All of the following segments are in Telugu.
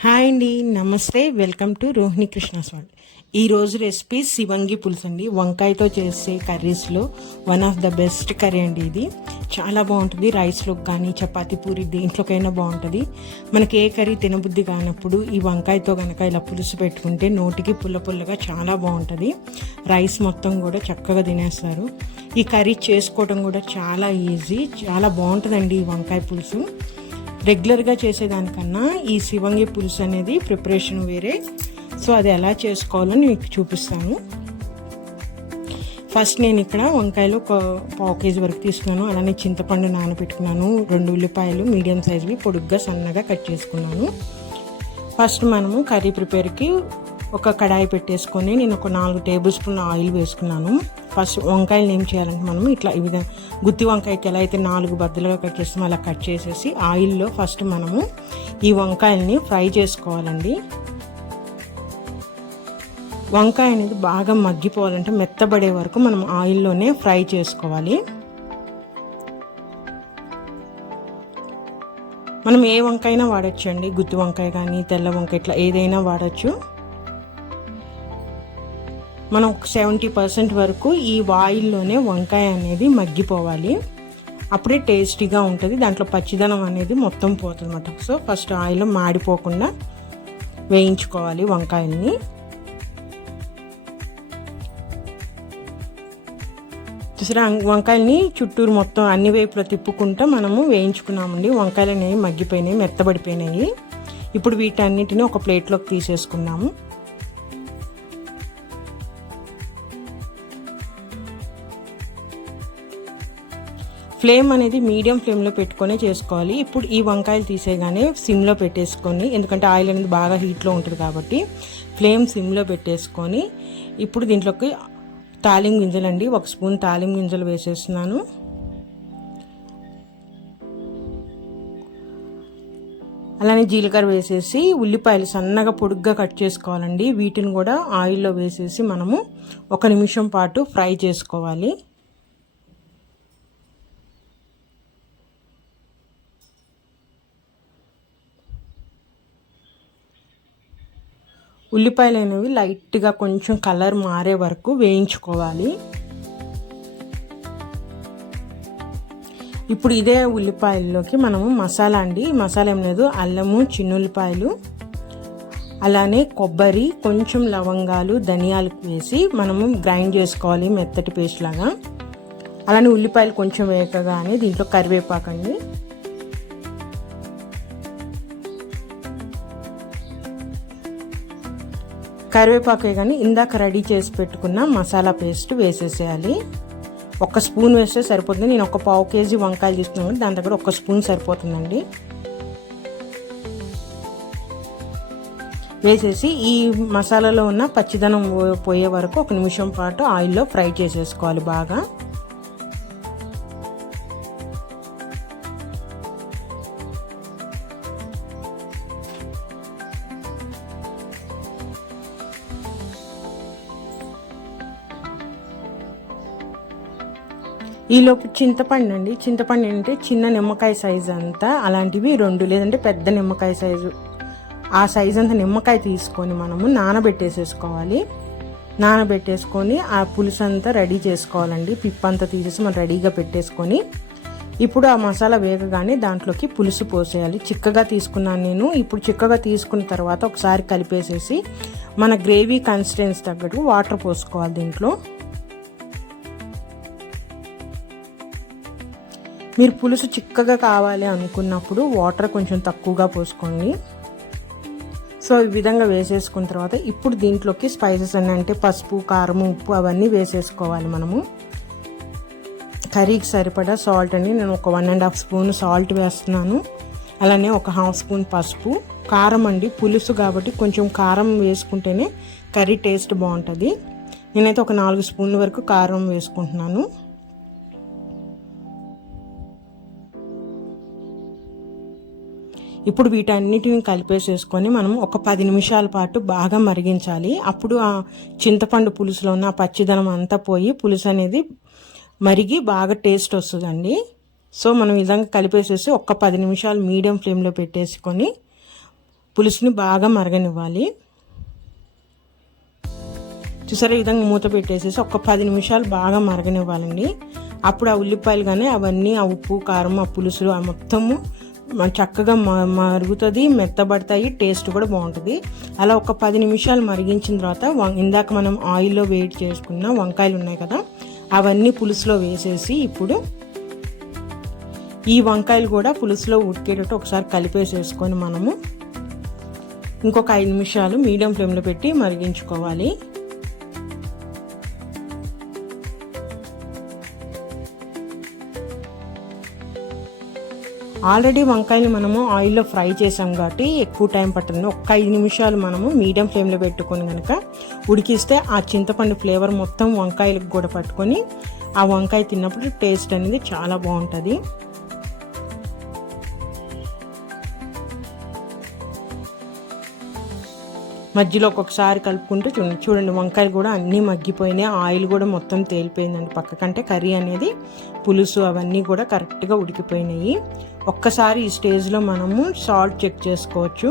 హాయ్ అండి నమస్తే వెల్కమ్ టు రోహిణి కృష్ణస్వామి. ఈరోజు రెసిపీ శివంగి పులుసు అండి. వంకాయతో చేసే కర్రీస్లో one of the best curry అండి ఇది. చాలా బాగుంటుంది రైస్లోకి కానీ చపాతీ పూరి దేంట్లోకైనా బాగుంటుంది. మనకి ఏ కర్రీ తినబుద్ధి కానప్పుడు ఈ వంకాయతో కనుక ఇలా పులుసు పెట్టుకుంటే నోటికి పుల్ల పుల్లగా చాలా బాగుంటుంది. రైస్ మొత్తం కూడా చక్కగా తినేస్తారు. ఈ కర్రీ చేసుకోవడం కూడా చాలా ఈజీ చాలా బాగుంటుందండి ఈ వంకాయ పులుసు. రెగ్యులర్గా చేసేదానికన్నా ఈ శివంగి పులుసు అనేది ప్రిపరేషన్ వేరే. సో అది ఎలా చేసుకోవాలో మీకు చూపిస్తాను. ఫస్ట్ నేను ఇక్కడ వంకాయలు ఒక పావు కేజీ వరకు తీసుకున్నాను. అలానే చింతపండు నానబెట్టుకున్నాను. రెండు ఉల్లిపాయలు మీడియం సైజువి పొడుగ్గా సన్నగా కట్ చేసుకున్నాను. ఫస్ట్ మనము కర్రీ ప్రిపేర్కి ఒక కడాయి పెట్టేసుకొని నేను ఒక నాలుగు టేబుల్ స్పూన్ ఆయిల్ వేసుకున్నాను. ఫస్ట్ వంకాయలు ఏం చేయాలంటే మనం ఇట్లా ఈ విధంగా గుత్తి వంకాయకి ఎలా అయితే నాలుగు బద్దలుగా కట్ చేస్తామో అలా కట్ చేసేసి ఆయిల్లో ఫస్ట్ మనము ఈ వంకాయల్ని ఫ్రై చేసుకోవాలండి. వంకాయ అనేది బాగా మగ్గిపోవాలంటే మెత్తబడే వరకు మనం ఆయిల్లోనే ఫ్రై చేసుకోవాలి. మనం ఏ వంకాయనా వాడచ్చు అండి గుత్తి వంకాయ కానీ తెల్ల వంకాయ ఇట్లా ఏదైనా వాడచ్చు. మనం ఒక సెవెంటీ పర్సెంట్ వరకు ఈ ఆయిల్లోనే వంకాయ అనేది మగ్గిపోవాలి. అప్పుడే టేస్టీగా ఉంటుంది. దాంట్లో పచ్చిదనం అనేది మొత్తం పోతుంది అనమాట సో ఫస్ట్ ఆయిల్ మాడిపోకుండా వేయించుకోవాలి వంకాయల్ని. చూసారా? వంకాయల్ని చుట్టూరు మొత్తం అన్ని వైపులా తిప్పుకుంటూ మనము వేయించుకున్నామండి. వంకాయలు అనేవి మగ్గిపోయినాయి మెత్తబడిపోయినాయి. ఇప్పుడు వీటన్నిటిని ఒక ప్లేట్లోకి తీసేసుకున్నాము ఫ్లేమ్ అనేది మీడియం ఫ్లేమ్లో పెట్టుకొని చేసుకోవాలి. ఇప్పుడు ఈ వంకాయలు తీసేగానే సిమ్లో పెట్టేసుకొని ఎందుకంటే ఆయిల్ అనేది బాగా హీట్లో ఉంటుంది కాబట్టి ఫ్లేమ్ సిమ్లో పెట్టేసుకొని ఇప్పుడు దీంట్లోకి తాలిం గింజలు అండి. ఒక స్పూన్ తాలిం గింజలు వేసేస్తున్నాను. అలానే జీలకర్ర వేసేసి ఉల్లిపాయలు సన్నగా పొడుగ్గా కట్ చేసుకోవాలండి. వీటిని కూడా ఆయిల్లో వేసేసి మనము ఒక నిమిషం పాటు ఫ్రై చేసుకోవాలి. ఉల్లిపాయలు అనేవి లైట్గా కొంచెం కలర్ మారే వరకు వేయించుకోవాలి. ఇప్పుడు ఇదే ఉల్లిపాయల్లోకి మనము మసాలా అండి. మసాలా ఏం లేదు అల్లము చిన్నుల్లిపాయలు అలానే కొబ్బరి కొంచెం లవంగాలు ధనియాలు వేసి మనము గ్రైండ్ చేసుకోవాలి మెత్తటి పేస్ట్ లాగా. అలానే ఉల్లిపాయలు కొంచెం వేయకగానే దీంట్లో కరివేపాకండి. కరివేపాకే కానీ ఇందాక రెడీ చేసి పెట్టుకున్న మసాలా పేస్ట్ వేసేసేయాలి. ఒక స్పూన్ వేస్తే సరిపోతుంది. నేను ఒక పావు కేజీ వంకాయలు తీసుకున్నాను. దాని దగ్గర ఒక స్పూన్ సరిపోతుందండి. వేసేసి ఈ మసాలాలో ఉన్న పచ్చిదనం పోయే వరకు ఒక నిమిషం పాటు ఆయిల్లో ఫ్రై చేసేసుకోవాలి బాగా. ఈలోపు చింతపండు అండి. చింతపండు అంటే చిన్న నిమ్మకాయ సైజు అంతా అలాంటివి రెండు లేదంటే పెద్ద నిమ్మకాయ సైజు ఆ సైజు అంతా నిమ్మకాయ తీసుకొని మనము నానబెట్టేసేసుకోవాలి. నానబెట్టేసుకొని ఆ పులుసు అంతా రెడీ చేసుకోవాలండి. పిప్పంతా తీసేసి మనం రెడీగా పెట్టేసుకొని. ఇప్పుడు ఆ మసాలా వేగగానే దాంట్లోకి పులుసు పోసేయాలి. చిక్కగా తీసుకున్నాను నేను. ఇప్పుడు చిక్కగా తీసుకున్న తర్వాత ఒకసారి కలిపేసేసి మన గ్రేవీ కన్సిస్టెన్స్ తగ్గట్టు వాటర్ పోసుకోవాలి దీంట్లో. మీరు పులుసు చిక్కగా కావాలి అనుకున్నప్పుడు వాటర్ కొంచెం తక్కువగా పోసుకోండి. సో ఈ విధంగా వేసేసుకున్న తర్వాత ఇప్పుడు దీంట్లోకి స్పైసెస్ అన్నీ అంటే పసుపు కారం ఉప్పు అవన్నీ వేసేసుకోవాలి మనము. కర్రీకి సరిపడా సాల్ట్ అని నేను ఒక one and half spoon salt వేస్తున్నాను. అలానే ఒక హాఫ్ స్పూన్ పసుపు. కారం అండి పులుసు కాబట్టి కొంచెం కారం వేసుకుంటేనే కర్రీ టేస్ట్ బాగుంటుంది. నేనైతే ఒక నాలుగు స్పూన్ల వరకు కారం వేసుకుంటున్నాను. ఇప్పుడు వీటన్నిటిని కలిపేసేసుకొని మనం ఒక పది నిమిషాల పాటు బాగా మరిగించాలి. అప్పుడు ఆ చింతపండు పులుసులో ఉన్న పచ్చిదనం అంతా పోయి పులుసు అనేది మరిగి బాగా టేస్ట్ వస్తుందండి. సో మనం విధంగా కలిపేసేసి ఒక పది నిమిషాలు మీడియం ఫ్లేమ్లో పెట్టేసుకొని పులుసుని బాగా మరగనివ్వాలి. చూసారా ఈ విధంగా మూత పెట్టేసేసి ఒక పది నిమిషాలు బాగా మరగనివ్వాలండి. అప్పుడు ఆ ఉల్లిపాయలు కానీ అవన్నీ ఆ ఉప్పు కారం ఆ పులుసులు ఆ మొత్తము చక్కగా మ- మరుగుతుంది మెత్తబడతాయి టేస్ట్ కూడా బాగుంటుంది. అలా ఒక పది నిమిషాలు మరిగించిన తర్వాత ఇందాక మనం ఆయిల్లో వేడి చేసుకున్న వంకాయలు ఉన్నాయి కదా అవన్నీ పులుసులో వేసేసి ఇప్పుడు ఈ వంకాయలు కూడా పులుసులో ఉడికేటట్టు ఒకసారి కలిపేసేసుకొని మనము ఇంకొక ఐదు నిమిషాలు మీడియం ఫ్లేమ్లో పెట్టి మరిగించుకోవాలి. ఆల్రెడీ వంకాయలు మనము ఆయిల్లో ఫ్రై చేసాం కాబట్టి ఎక్కువ టైం పడుతుంది ఒక్క ఐదు నిమిషాలు మనము మీడియం ఫ్లేమ్లో పెట్టుకొని కనుక ఉడికిస్తే ఆ చింతపండు ఫ్లేవర్ మొత్తం వంకాయలకు కూడా పట్టుకొని ఆ వంకాయ తిన్నప్పుడు టేస్ట్ అనేది చాలా బాగుంటుంది. మధ్యలో ఒక్కొక్కసారి కలుపుకుంటూ చూడండి చూడండి వంకాయలు కూడా అన్నీ మగ్గిపోయినాయి. ఆయిల్ కూడా మొత్తం తేలిపోయిందండి. పక్కకంటే కర్రీ అనేది పులుసు అవన్నీ కూడా కరెక్ట్గా ఉడికిపోయినాయి. ఒక్కసారి ఈ స్టేజ్లో మనము సాల్ట్ చెక్ చేసుకోవచ్చు.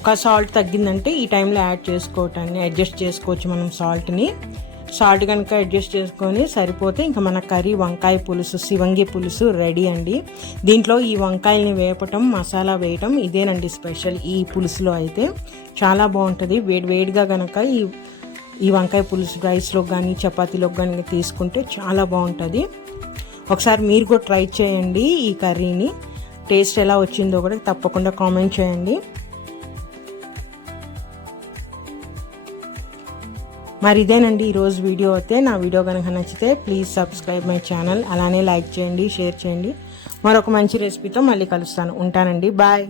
ఒక సాల్ట్ తగ్గిందంటే ఈ టైంలో యాడ్ చేసుకోవటాన్ని అడ్జస్ట్ చేసుకోవచ్చు మనం సాల్ట్ని సాల్ట్ కనుక అడ్జస్ట్ చేసుకొని సరిపోతే ఇంకా మన కర్రీ వంకాయ పులుసు శివంగి పులుసు రెడీ అండి. దీంట్లో ఈ వంకాయల్ని వేపటం మసాలా వేయటం ఇదేనండి స్పెషల్ ఈ పులుసులో అయితే. చాలా బాగుంటుంది. వేడి వేడిగా కనుక ఈ ఈ వంకాయ పులుసు రైస్లో కానీ చపాతీలోకి కానీ తీసుకుంటే చాలా బాగుంటుంది. ఒకసారి మీరు కూడా ట్రై చేయండి ఈ కర్రీని. టేస్ట్ ఎలా వచ్చిందో కూడా తప్పకుండా కామెంట్ చేయండి. మరి ఇదేనండి ఈరోజు వీడియో అయితే. నా వీడియో కనుక నచ్చితే ప్లీజ్ సబ్స్క్రైబ్ మై ఛానల్ అలానే లైక్ చేయండి షేర్ చేయండి. మరొక మంచి రెసిపీతో మళ్ళీ కలుస్తాను. ఉంటానండి. బాయ్.